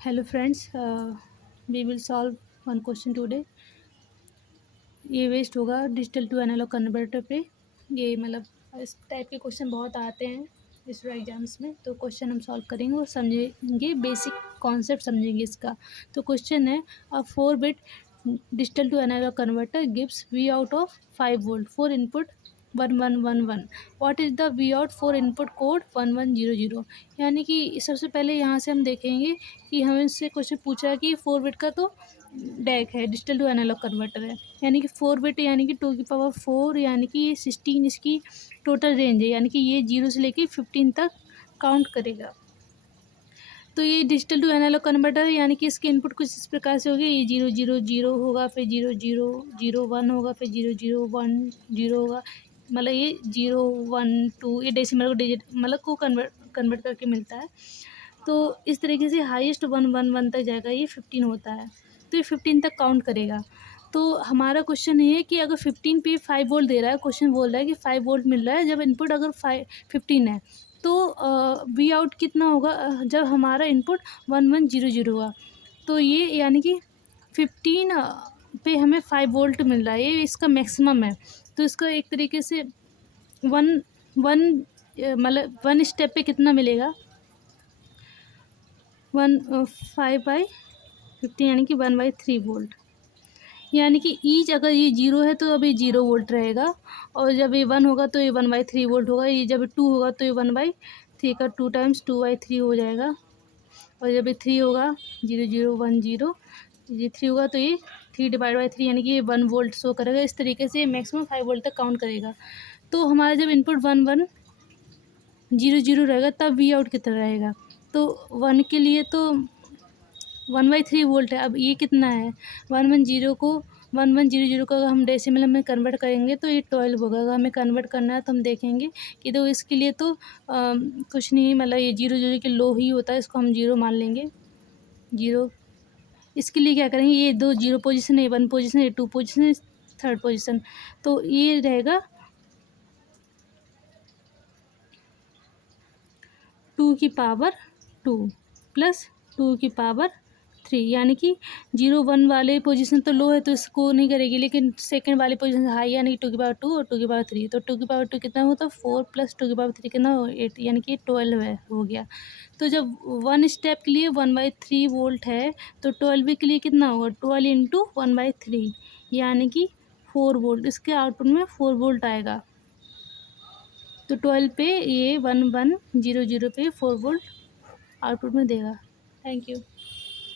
Hello friends, we will solve one question today. ये based होगा digital to analog converter पे। ये मतलब इस टाइप के क्वेश्चन बहुत आते हैं इस एग्जाम्स में, तो क्वेश्चन हम सॉल्व करेंगे और समझेंगे, बेसिक कॉन्सेप्ट समझेंगे इसका। तो क्वेश्चन है, a 4 bit digital to analog converter gives V out of 5 volt for input 1111। What is the V out for input code 1100। यानी कि सबसे पहले यहाँ से हम देखेंगे कि हमें इससे क्वेश्चन पूछा कि 4 बिट का तो डैक है, डिजिटल टू एनालॉग कन्वर्टर है, यानी कि 4 बिट यानी कि 2 की पावर 4, यानी कि ये 16 इसकी टोटल रेंज है, यानी कि ये 0 से लेके 15 तक काउंट करेगा। तो ये डिजिटल टू एनालॉग कन्वर्टर है, यानी कि इसके इनपुट कुछ इस प्रकार से होगी। ये 000 होगा, फिर 0001 होगा, फिर 0010 होगा, मतलब ये 012 ये डेसिमल को डिजिट मतलब को कन्वर्ट करके मिलता है। तो इस तरीके से हाईएस्ट 111 तक जाएगा, ये 15 होता है, तो ये 15 तक काउंट करेगा। तो हमारा क्वेश्चन ये है कि अगर 15 पे 5 वोल्ट दे रहा है, क्वेश्चन बोल रहा है कि 5 वोल्ट मिल रहा है जब इनपुट अगर 15 है, तो वी आउट कितना होगा जब हमारा इनपुट 1100 हुआ। तो ये यानी कि 15 पे हमें 5 वोल्ट मिल रहा है, ये इसका मैक्सिमम है। तो इसका एक तरीके से वन वन मतलब 1 स्टेप पे कितना मिलेगा, 5/15 यानी कि 1/3 वोल्ट। यानी कि ईच अगर ये 0 है तो अभी 0 वोल्ट रहेगा, और जब ये 1 होगा तो ये 1/3 वोल्ट होगा। ये जब 2 होगा तो ये 1/3 का 2 टाइम्स 2/3 हो जाएगा, और जब ये 3 होगा 0010, ये 3 होगा तो ये 3/3 यानी कि ये 1 वोल्ट शो करेगा। इस तरीके से मैक्सिमम 5 वोल्ट तक काउंट करेगा। तो हमारा जब इनपुट 1100 रहेगा तब वी आउट कितना रहेगा। तो 1 के लिए तो 1/3 वोल्ट है। अब ये कितना है, 1100 को अगर हम डेसिमल में कन्वर्ट करेंगे तो ये 12 होगा। अगर हमें कन्वर्ट करना है तो हम देखेंगे कि तो इसके लिए तो कुछ नहीं, मतलब ये 00 के लो ही होता है, इसको हम 0 मान लेंगे। 0 इसके लिए क्या करेंगे, ये 2 0 पोजिशन है, 1 पोजिशन है, 2 पोजिशन है, 3rd पोजिशन। तो ये रहेगा 2 की पावर 2 प्लस 2 की पावर 3, यानी कि 0 1 वाले पोजीशन तो लो है तो इसको नहीं करेगी, लेकिन सेकंड वाले पोजीशन हाई, यानी कि 2 की पावर 2 और 2 की पावर 3। तो 2 की पावर 2 कितना होता है 4 प्लस 2 की पावर 3 कितना 8, यानी कि 12 है, हो गया। तो जब 1 स्टेप के लिए 1/3 वोल्ट है, तो 12 के लिए कितना होगा 12 इंटू 1/3, यानी कि 4 वोल्ट। इसके आउटपुट में 4 वोल्ट आएगा। तो 12 पे ये 1100 पे 4 वोल्ट आउटपुट में देगा। Thank you.